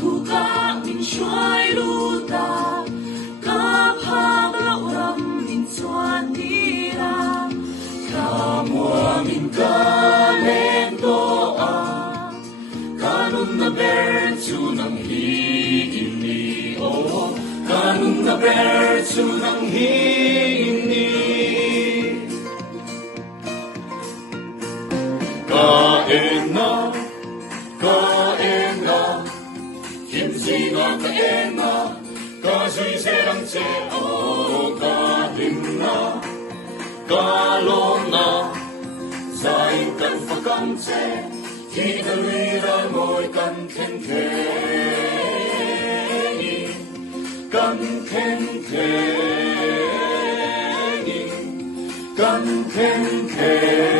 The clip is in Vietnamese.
thu ca mình xoay lu ta ca phang lâu râm mình xoan đi ra ca mùa mình ca lên to à ca nun na ber chu nang hi ni o ca nun na ber chu nang hi ni ca ena kim gì nó ca ena ca duy sẽ đăng chế ô ca hình na ca lô na dài cần phá cam chế khi ta lùi ra ngồi cần khen khen cần khen khen cần khen khen